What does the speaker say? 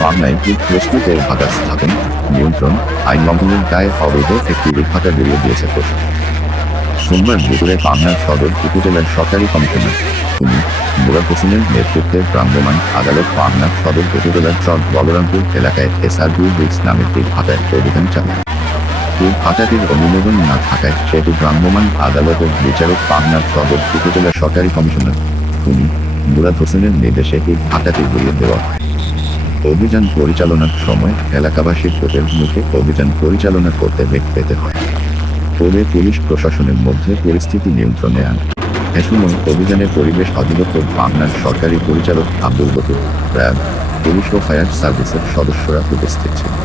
পাবনায় ইট প্রস্তুত ও ভাটা স্থাপন, নিয়ন্ত্রণ, আইন লঙ্ঘনের দায়ে অবৈধ একটি ইটভাটা গড়িয়ে দিয়েছে প্রশাসন। সোমবার দুপুরে পাবনার সদর উপজেলার সরকারি কমিশনার মুরাদ হোসেনের নেতৃত্বে ভ্রাম্যমাণ আদালত পাবনা সদর উপজেলার চর বলরামপুর এলাকায় SR2 ব্রিজ নামের ইটভাটায় অভিযান চালায়। ইটভাটাটির অনুমোদন না থাকায় সেটি ভ্রাম্যমাণ আদালতের বিচারক পাবনার সদর উপজেলার সরকারি কমিশনার মুরাদ হোসেনের নির্দেশে ইটভাটাটি গড়িয়ে দেওয়া হয়। অভিযান পরিচালনার সময় এলাকাবাসীর ভোটের মুখে অভিযান পরিচালনা করতে বেগ পেতে হয়। পরে পুলিশ প্রশাসনের মধ্যে পরিস্থিতি নিয়ন্ত্রণে আনে। এ সময় অভিযানে পরিবেশ অধিদপ্তর পাবনার সরকারি পরিচালক আব্দুল গফুর, র্যাব, পুলিশ ও ফায়ার সার্ভিসের সদস্যরা উপস্থিত ছিলেন।